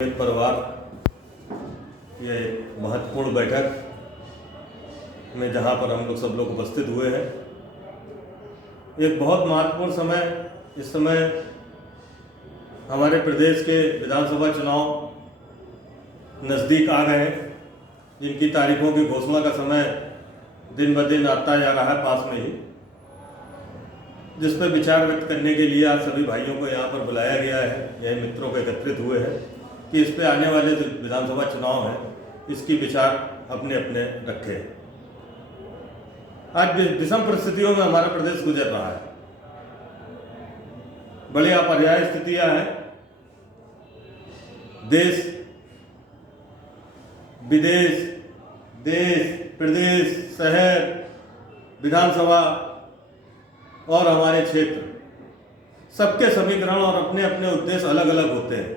परिवार ये महत्वपूर्ण बैठक में जहां पर हम लोग सब लोग उपस्थित हुए हैं, एक बहुत महत्वपूर्ण समय, इस समय हमारे प्रदेश के विधानसभा चुनाव नज़दीक आ गए हैं, जिनकी तारीखों की घोषणा का समय दिन ब दिन आता जा रहा है पास में ही, जिस पर विचार व्यक्त करने के लिए आज सभी भाइयों को यहाँ पर बुलाया गया है। यह मित्रों को एकत्रित हुए हैं कि इस पे आने वाले जो विधानसभा चुनाव हैं, इसकी विचार अपने अपने रखें। आज विषम परिस्थितियों में हमारा प्रदेश गुजर रहा है, बड़ी अपर्याय स्थितियां हैं। देश विदेश, देश प्रदेश, शहर, विधानसभा और हमारे क्षेत्र, सबके समीकरण और अपने अपने उद्देश्य अलग अलग होते हैं।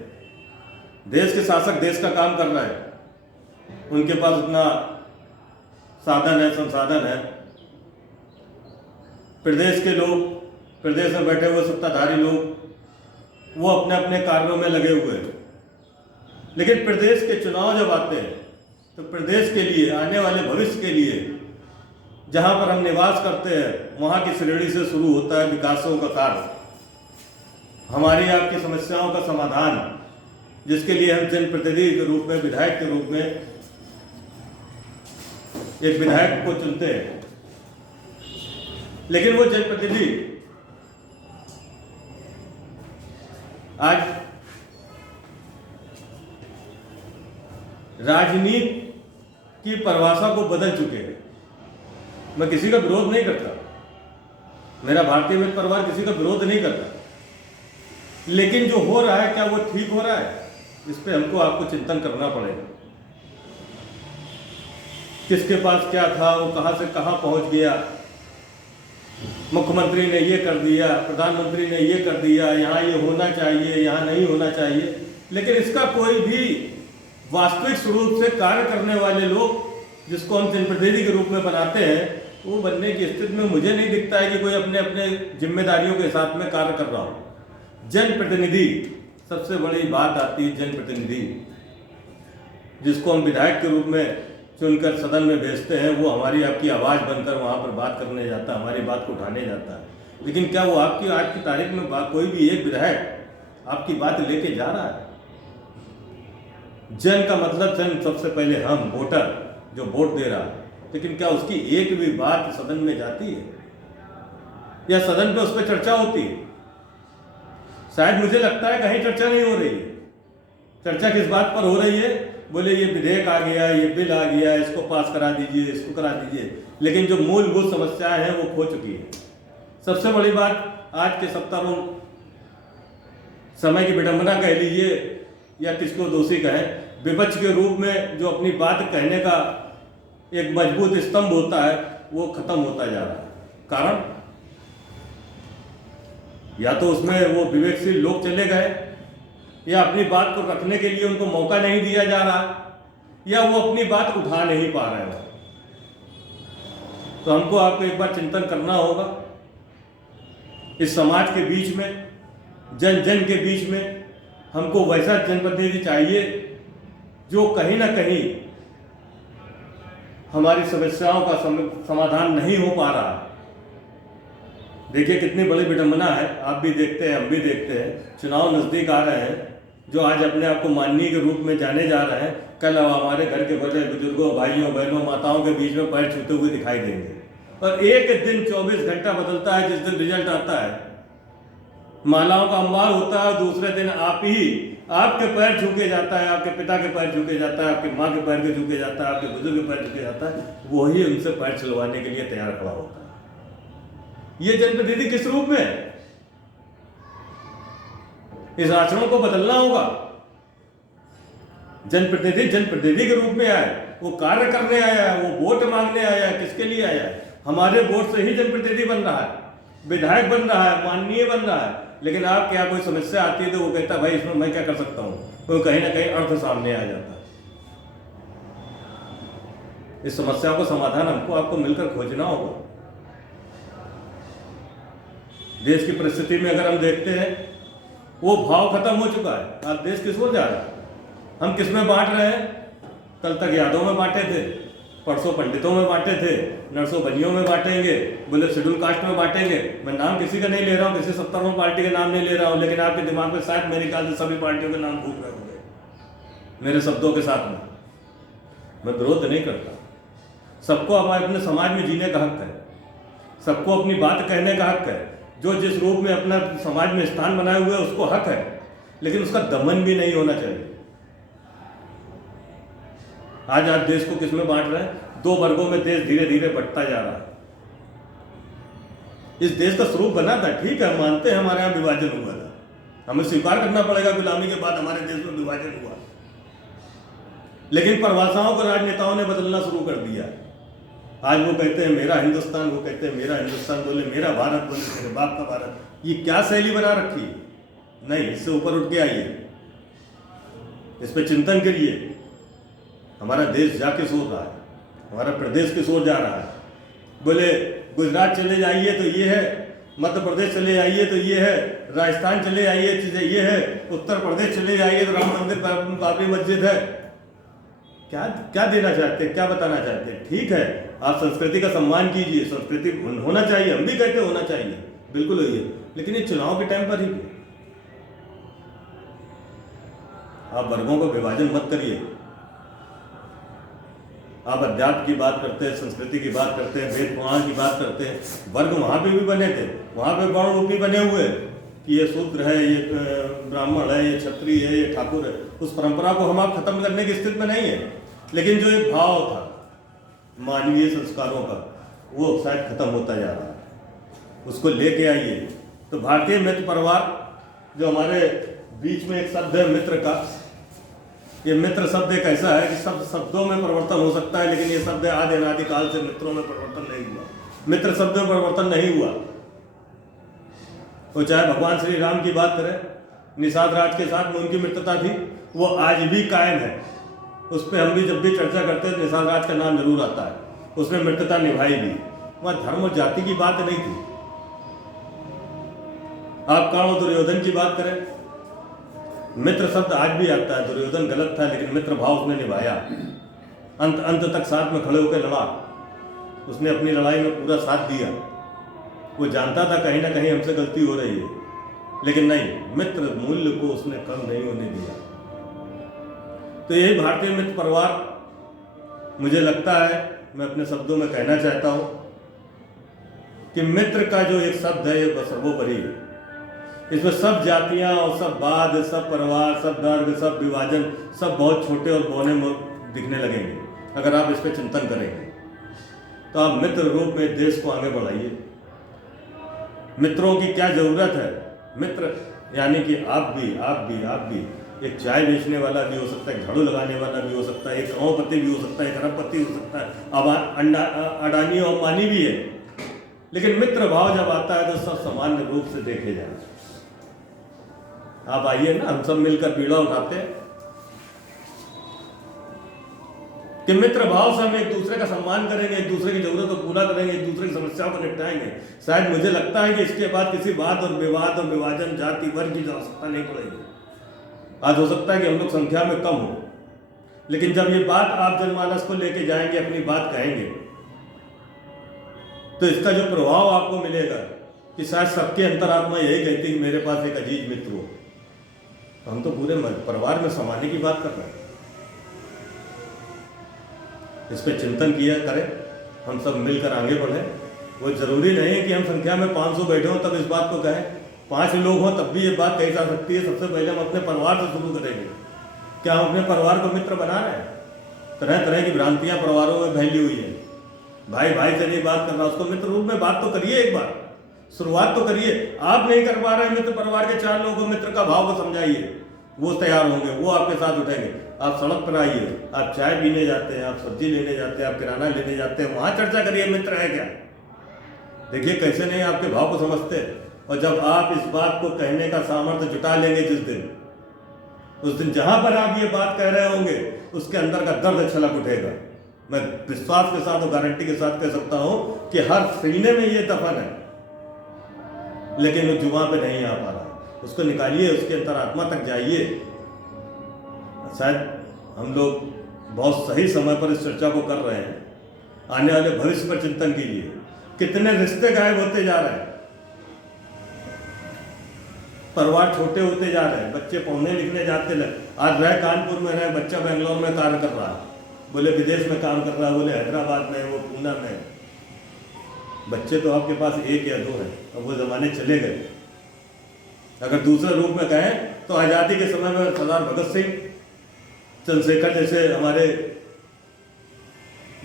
देश के शासक देश का काम कर रहे हैं, उनके पास उतना साधन है, संसाधन है। प्रदेश के लोग, प्रदेश में बैठे हुए सत्ताधारी लोग, वो अपने अपने कार्यों में लगे हुए हैं। लेकिन प्रदेश के चुनाव जब आते हैं तो प्रदेश के लिए, आने वाले भविष्य के लिए, जहां पर हम निवास करते हैं, वहां की श्रेणी से शुरू होता है विकासों का कार्य, हमारी आपकी समस्याओं का समाधान, जिसके लिए हम जनप्रतिनिधि के रूप में, विधायक के रूप में एक विधायक को चुनते हैं। लेकिन वो जनप्रतिनिधि आज राजनीति की परिभाषा को बदल चुके हैं। मैं किसी का विरोध नहीं करता, मेरा भारतीय मित्र परिवार किसी का विरोध नहीं करता, लेकिन जो हो रहा है क्या वो ठीक हो रहा है? इस पे हमको आपको चिंतन करना पड़ेगा। किसके पास क्या था, वो कहां से कहां पहुंच गया, मुख्यमंत्री ने ये कर दिया, प्रधानमंत्री ने ये कर दिया, यहाँ ये होना चाहिए, यहाँ नहीं होना चाहिए, लेकिन इसका कोई भी वास्तविक स्वरूप से कार्य करने वाले लोग, जिसको हम जनप्रतिनिधि के रूप में बनाते हैं, वो बनने की स्थिति में मुझे नहीं दिखता है कि कोई अपने अपने जिम्मेदारियों के साथ में कार्य कर रहा हो। जनप्रतिनिधि, सबसे बड़ी बात आती है जनप्रतिनिधि, जिसको हम विधायक के रूप में चुनकर सदन में भेजते हैं, वो हमारी आपकी आवाज़ बनकर वहाँ पर बात करने जाता है, हमारी बात को उठाने जाता है। लेकिन क्या वो आपकी आज की तारीख में कोई भी एक विधायक आपकी बात लेके जा रहा है? जन का मतलब जन, सबसे पहले हम वोटर जो वोट दे रहा है, लेकिन क्या उसकी एक भी बात सदन में जाती है या सदन पे उस पर चर्चा होती है? शायद मुझे लगता है कहीं चर्चा नहीं हो रही है। चर्चा किस बात पर हो रही है? बोले ये विधेयक आ गया, ये बिल आ गया, इसको पास करा दीजिए, इसको करा दीजिए, लेकिन जो मूलभूत समस्याएं हैं वो खो चुकी है। सबसे बड़ी बात, आज के सत्तारूढ़ समय की विडंबना कह लीजिए या किसको दोषी कहें, विपक्ष के रूप में जो अपनी बात कहने का एक मजबूत स्तंभ होता है, वो खत्म होता जा रहा है। कारण या तो उसमें वो विवेकशील लोग चले गए, या अपनी बात को रखने के लिए उनको मौका नहीं दिया जा रहा, या वो अपनी बात उठा नहीं पा रहे हैं। तो हमको आपको एक बार चिंतन करना होगा। इस समाज के बीच में, जन जन के बीच में, हमको वैसा जनप्रतिनिधि चाहिए जो कहीं ना कहीं हमारी समस्याओं का समाधान नहीं हो पा रहा है। देखिए कितनी बड़ी विडंबना है, आप भी देखते हैं, हम भी देखते हैं। चुनाव नज़दीक आ रहे हैं, जो आज अपने आप को माननीय के रूप में जाने जा रहे हैं, कल हमारे घर के बड़े बुजुर्गों, भाइयों, बहनों, माताओं के बीच में पैर छूते हुए दिखाई देंगे। और एक दिन 24 घंटा बदलता है, जिस दिन रिजल्ट आता है, मालाओं का अंबार होता है, दूसरे दिन आप ही आपके पैर झुके जाता है, आपके पिता के पैर झुके जाता है, आपकी माँ के पैर के झुके जाता है, आपके बुजुर्ग के पैर झुके जाता है, वही उनसे पैर छिलवाने के लिए तैयार खड़ा होता है। ये जनप्रतिनिधि किस रूप में है? इस आचरण को बदलना होगा। जनप्रतिनिधि जनप्रतिनिधि के रूप में आया है, वो कार्य करने आया है, वो वोट मांगने आया है। किसके लिए आया है? हमारे वोट से ही जनप्रतिनिधि बन रहा है, विधायक बन रहा है, माननीय बन रहा है। लेकिन आप क्या, कोई समस्या आती है तो वो कहता है भाई इसमें मैं क्या कर सकता हूं, तो कहीं ना कहीं अर्थ सामने आ जाता है। इस समस्या को समाधान हमको आपको मिलकर खोजना होगा। देश की परिस्थिति में अगर हम देखते हैं, वो भाव खत्म हो चुका है। आज देश किस ओर जा रहा है? हम किस में बांट रहे हैं? कल तक यादों में बांटे थे, परसों पंडितों में बांटे थे, नरसों बनियों में बांटेंगे, बोले शेड्यूल कास्ट में बांटेंगे। मैं नाम किसी का नहीं ले रहा हूँ, किसी 70वें पार्टी के नाम नहीं ले रहा हूँ, लेकिन आपके दिमाग में शायद मेरे ख्याल से सभी पार्टियों के नाम घूम रहे होंगे मेरे शब्दों के साथ में। मैं विरोध नहीं करता, सबको अपने समाज में जीने का हक है, सबको अपनी बात कहने का हक है, जो जिस रूप में अपना समाज में स्थान बनाए हुए उसको हक है, लेकिन उसका दमन भी नहीं होना चाहिए। आज आप देश को किस में बांट रहे हैं? 2 वर्गों में देश धीरे धीरे बढ़ता जा रहा है। इस देश का स्वरूप बना था, ठीक है, मानते हैं हमारे यहाँ विभाजन हुआ था, हमें स्वीकार करना पड़ेगा गुलामी के बाद हमारे देश में विभाजन हुआ, लेकिन परिभाषाओं को राजनेताओं ने बदलना शुरू कर दिया। आज वो कहते हैं मेरा हिंदुस्तान, वो कहते हैं मेरा हिंदुस्तान, बोले मेरा भारत, बोले मेरे बाप का भारत। ये क्या शैली बना रखी है? नहीं, इससे ऊपर उठ के आइए, इस पर चिंतन करिए। हमारा देश जा किस ओर रहा है, हमारा प्रदेश किस ओर जा रहा है? बोले गुजरात चले जाइए तो ये है, मध्य प्रदेश चले जाइए तो ये है, राजस्थान चले जाइए तो ये है, उत्तर प्रदेश चले जाइए तो राम मंदिर बाबरी मस्जिद है। क्या क्या देना चाहते हैं, क्या बताना चाहते हैं? ठीक है, आप संस्कृति का सम्मान कीजिए, संस्कृति होना चाहिए, हम भी कहते हैं होना चाहिए, बिल्कुल होइए, लेकिन ये चुनाव के टाइम पर ही आप वर्गों का विभाजन मत करिए। आप अध्यात्म की बात करते हैं, संस्कृति की बात करते हैं, वेद पुराण की बात करते हैं, वर्ग वहां पे भी बने थे, वहां पे वर्ण रूप भी बने हुए कि ये शूद्र है, ये ब्राह्मण है, ये क्षत्रिय है, ये ठाकुर है। उस परंपरा को हम आप खत्म करने की स्थिति में नहीं है, लेकिन जो एक भाव था मानवीय संस्कारों का, वो शायद खत्म होता जा रहा है, उसको लेके आइए। तो भारतीय मित्र परिवार जो हमारे बीच में एक शब्द है मित्र का, ये मित्र शब्द एक ऐसा है कि सब शब्दों में परिवर्तन हो सकता है, लेकिन ये शब्द आदि अनादि काल से मित्रों में परिवर्तन नहीं हुआ, मित्र शब्द में परिवर्तन नहीं हुआ। वो चाहे भगवान श्री राम की बात करें, निषाद राज के साथ में उनकी मित्रता थी, वो आज भी कायम है। उस पर हम भी जब भी चर्चा करते हैं निषाद राज का नाम जरूर आता है, उसने मित्रता निभाई भी, वह धर्म और जाति की बात नहीं थी। आप कर्ण और दुर्योधन की बात करें, मित्र शब्द आज भी आता है, दुर्योधन गलत था लेकिन मित्र भाव उसने निभाया, अंत तक साथ में खड़े होकर लड़ा, उसने अपनी लड़ाई में पूरा साथ दिया। वो जानता था कहीं ना कहीं हमसे गलती हो रही है, लेकिन नहीं, मित्र मूल्य को उसने कम नहीं होने दिया। तो यही भारतीय मित्र परिवार मुझे लगता है, मैं अपने शब्दों में कहना चाहता हूं कि मित्र का जो एक शब्द है ये सर्वोपरि है। इसमें सब जातियां और सब वाद, सब परिवार, सब वर्ग, सब विभाजन, सब बहुत छोटे और बौने दिखने लगेंगे अगर आप इस पर चिंतन करेंगे। तो आप मित्र रूप में देश को आगे बढ़ाइए। मित्रों की क्या जरूरत है? मित्र यानी कि आप भी एक चाय बेचने वाला भी हो सकता है, झाड़ू लगाने वाला भी हो सकता है, एक करोड़पति भी हो सकता है, एक अरबपति हो सकता है, अब अडानी और अंबानी भी है, लेकिन मित्र भाव जब आता है तो सब सामान्य रूप से देखे जाए। आप आइए ना, हम सब मिलकर पीड़ा उठाते हैं कि मित्र भाव से हम एक दूसरे का सम्मान करेंगे, एक दूसरे की जरूरत को पूरा करेंगे, एक दूसरे की समस्याओं को निपटाएंगे। शायद मुझे लगता है कि इसके बाद किसी बात और विवाद और विभाजन, जाति वर्ग की आवश्यकता नहीं पड़ेगी। आज हो सकता है कि हम लोग संख्या में कम हो, लेकिन जब ये बात आप जनमानस को लेके जाएंगे, अपनी बात कहेंगे, तो इसका जो प्रभाव आपको मिलेगा कि शायद सबके अंतरात्मा यही कहती कि मेरे पास एक अजीज मित्र हो। तो हम तो पूरे परिवार में समाने की बात कर रहे हैं। इस पर चिंतन किया करें, हम सब मिलकर आगे बढ़ें। वो जरूरी नहीं है कि हम संख्या में 500 बैठे हों तब इस बात को कहें, 5 लोग हों तब भी ये बात कही जा सकती है। सबसे पहले हम अपने परिवार से शुरू करेंगे। क्या हम अपने परिवार को मित्र बना रहे हैं? तरह तरह की भ्रांतियां परिवारों में फैली हुई है। भाई भाई से नहीं बात करना, उसको मित्र रूप में बात तो करिए, एक बार शुरुआत तो करिए। आप नहीं कर पा रहे हैं मित्र परिवार के 4 लोगों को मित्र का भाव को समझाइए, वो तैयार होंगे, वो आपके साथ उठेंगे। आप सड़क पर आइए, आप चाय पीने जाते हैं, आप सब्जी लेने जाते हैं, आप किराना लेने जाते हैं, वहां चर्चा करिए मित्र है क्या। देखिए कैसे नहीं आपके भाव को समझते। और जब आप इस बात को कहने का सामर्थ्य जुटा लेंगे जिस दिन, उस दिन जहां पर आप ये बात कह रहे होंगे उसके अंदर का दर्द छलक उठेगा। मैं विश्वास के साथ और गारंटी के साथ कह सकता हूं कि हर सीने में ये दफन है, लेकिन वो जुबान पे नहीं आ पा रहा। उसको निकालिए, उसके अंतरात्मा तक जाइए, शायद हम लोग बहुत सही समय पर इस चर्चा को कर रहे हैं। आने वाले भविष्य पर चिंतन कीजिए। कितने रिश्ते गायब होते जा रहे हैं, परिवार छोटे होते जा रहे हैं, बच्चे पढ़ने लिखने जाते रहे। आज रहे कानपुर में रहे, बच्चा बेंगलोर में कार्य कर रहा है, बोले विदेश में काम कर रहा है, बोले हैदराबाद में, वो पूना में। बच्चे तो आपके पास एक या दो हैं, अब वो ज़माने चले गए। अगर दूसरे रूप में कहें तो आज़ादी के समय में सरदार भगत सिंह, चंद्रशेखर जैसे हमारे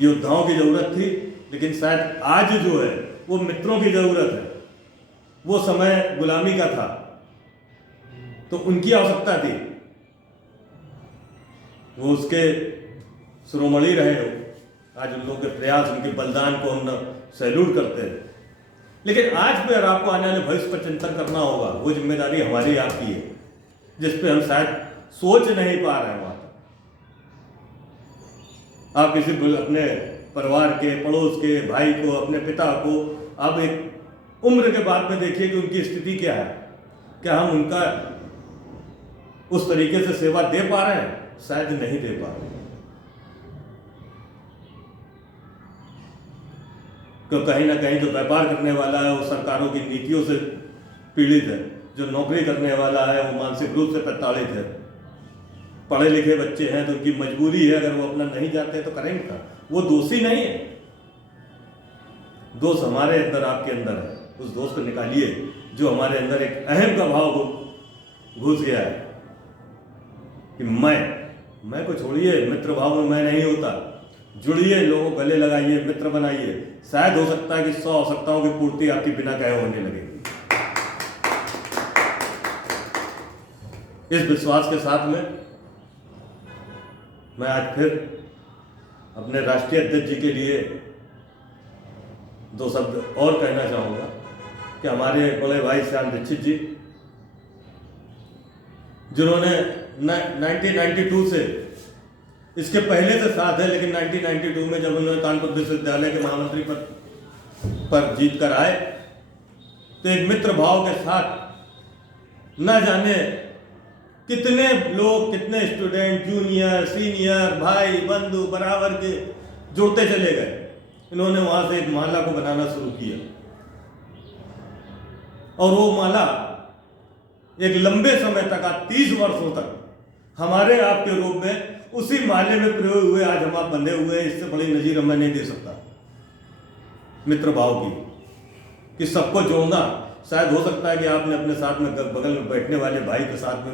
योद्धाओं की ज़रूरत थी, लेकिन शायद आज जो है वो मित्रों की ज़रूरत है। वो समय गुलामी का था तो उनकी आवश्यकता थी, वो उसके शिरोमणि रहे हो। आज उन लोगों के प्रयास, उनके बलिदान को हम सैल्यूट करते हैं। लेकिन आज भी अगर आपको आने वाले भविष्य पर चिंतन करना होगा, वो जिम्मेदारी हमारी आपकी है, जिस पे हम शायद सोच नहीं पा रहे हैं। वहाँ आप किसी अपने परिवार के, पड़ोस के भाई को, अपने पिता को आप एक उम्र के बाद में देखिए कि उनकी स्थिति क्या है। क्या हम उनका उस तरीके से सेवा दे पा रहे हैं? शायद नहीं दे पा रहे। क्यों कहीं ना कहीं जो व्यापार करने वाला है वो सरकारों की नीतियों से पीड़ित है, जो नौकरी करने वाला है वो मानसिक रूप से प्रताड़ित है। पढ़े लिखे बच्चे हैं तो उनकी मजबूरी है, अगर वो अपना नहीं जाते तो करेंगे क्या? वो दोषी नहीं है, दोष हमारे अंदर, आपके अंदर है। उस दोष को निकालिए जो हमारे अंदर एक अहम का भाव घुस गया है कि मैं को छोड़िए, मित्र भाव में मैं नहीं होता। जुड़िए, लोगों को गले लगाइए, मित्र बनाइए। शायद हो सकता है कि 100 आवश्यकताओं की पूर्ति आपकी बिना कहे होने लगेगी। इस विश्वास के साथ में मैं आज फिर अपने राष्ट्रीय अध्यक्ष जी के लिए 2 शब्द और कहना चाहूँगा कि हमारे बड़े भाई श्याम दीक्षित जी, जिन्होंने 1992 से, इसके पहले से साथ है, लेकिन 1992 में जब उन्होंने कानपुर विश्वविद्यालय के महामंत्री पद पर जीत कर आए तो एक मित्र भाव के साथ न जाने कितने लोग, कितने स्टूडेंट, जूनियर, सीनियर, भाई बंधु बराबर के जुड़ते चले गए। इन्होंने वहां से एक माला को बनाना शुरू किया और वो माला एक लंबे समय तक, आज 30 वर्षों तक हमारे आपके रूप में उसी माले में प्रयोग हुए। आज हम आप बंधे हुए हैं, इससे बड़ी नजीर मैं नहीं दे सकता मित्र भाव की, कि सबको जोड़ना। शायद हो सकता है कि आपने अपने साथ में बगल में बैठने वाले भाई के साथ में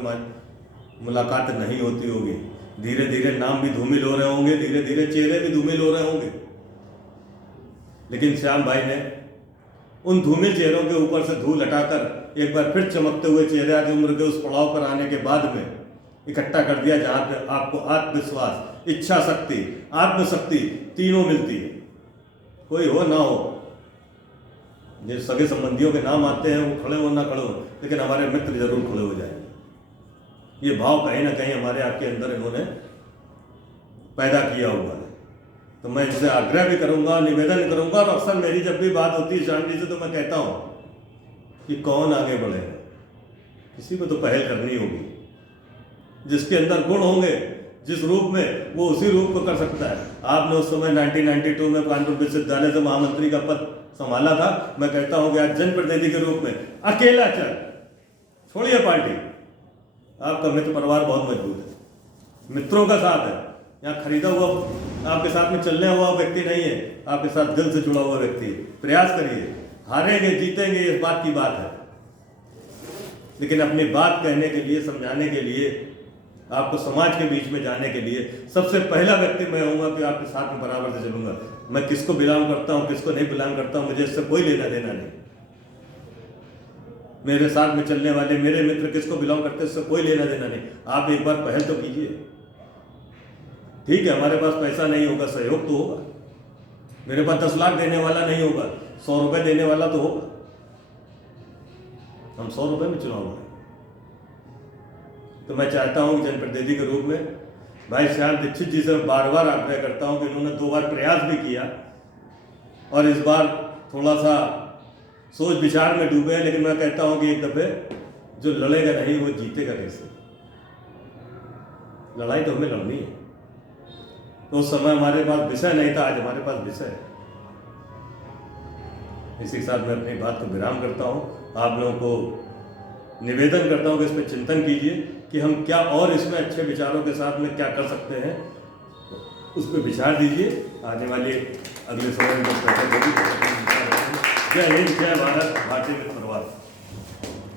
मुलाकात नहीं होती होगी, धीरे धीरे नाम भी धूमिल हो रहे होंगे, धीरे धीरे चेहरे भी धूमिल हो रहे होंगे, लेकिन श्याम भाई ने उन धूमिल चेहरों के ऊपर से धूल हटाकर एक बार फिर चमकते हुए चेहरे आज उम्र के उस पड़ाव पर आने के बाद में इकट्ठा कर दिया, जहाँ पे आपको आत्मविश्वास, इच्छा शक्ति, आत्मशक्ति तीनों मिलती है। कोई हो ना हो, जिस सगे संबंधियों के नाम आते हैं वो खड़े हो ना खड़े हो, लेकिन हमारे मित्र जरूर खड़े हो जाएंगे। ये भाव कहीं ना कहीं हमारे आपके अंदर इन्होंने पैदा किया हुआ है। तो मैं इनसे आग्रह भी करूंगा, निवेदन करूंगा, और अक्सर मेरी जब भी बात होती है श्याम जी से तो मैं कहता हूं कि कौन आगे बढ़ेगा, किसी को तो पहल करनी होगी। जिसके अंदर गुण होंगे, जिस रूप में, वो उसी रूप को कर सकता है। आपने उस समय 1992 में कानपुर विश्वविद्यालय से महामंत्री का पद संभाला था। मैं कहता हूं कि आज जनप्रतिनिधि के रूप में अकेला चल, छोड़िए पार्टी, आपका मित्र परिवार बहुत मजबूत है, मित्रों का साथ है। यहाँ खरीदा हुआ, आपके साथ में चलने हुआ व्यक्ति नहीं है, आपके साथ दिल से जुड़ा हुआ व्यक्ति है। प्रयास करिए, हारेंगे जीतेंगे इस बात की बात है, लेकिन अपनी बात कहने के लिए, समझाने के लिए, आपको समाज के बीच में जाने के लिए सबसे पहला व्यक्ति मैं होऊंगा कि आपके साथ में बराबर से चलूंगा। मैं किसको बिलोंग करता हूं, किसको नहीं बिलोंग करता हूं, मुझे इससे कोई लेना देना नहीं। मेरे साथ में चलने वाले मेरे मित्र किसको बिलोंग करते हैं, इससे कोई लेना देना नहीं। आप एक बार पहल तो कीजिए। ठीक है, हमारे पास पैसा नहीं होगा, सहयोग तो होगा। मेरे पास 10 लाख देने वाला नहीं होगा, 100 रुपए देने वाला तो होगा। हम 100 रुपए में चुनाव लड़ें। तो मैं चाहता हूं कि जनप्रतिनिधि के रूप में भाई श्याम दीक्षित जी से बार बार आग्रह करता हूं कि इन्होंने 2 बार प्रयास भी किया और इस बार थोड़ा सा सोच विचार में डूबे हैं, लेकिन मैं कहता हूं कि एक दफे जो लड़ेगा नहीं वो जीतेगा कैसे। लड़ाई तो हमें लड़नी है। तो उस समय हमारे पास विषय नहीं था, आज हमारे पास विषय है। इसी के साथ मैं अपनी बात को विराम करता हूँ। आप लोगों को निवेदन करता हूँ कि इस पर चिंतन कीजिए कि हम क्या और इसमें अच्छे विचारों के साथ में क्या कर सकते हैं, उस पर विचार दीजिए। आने वाले अगले समय में बैठक होगी। जय हिंद, जय भारत, भारतीय मित्र परिवार।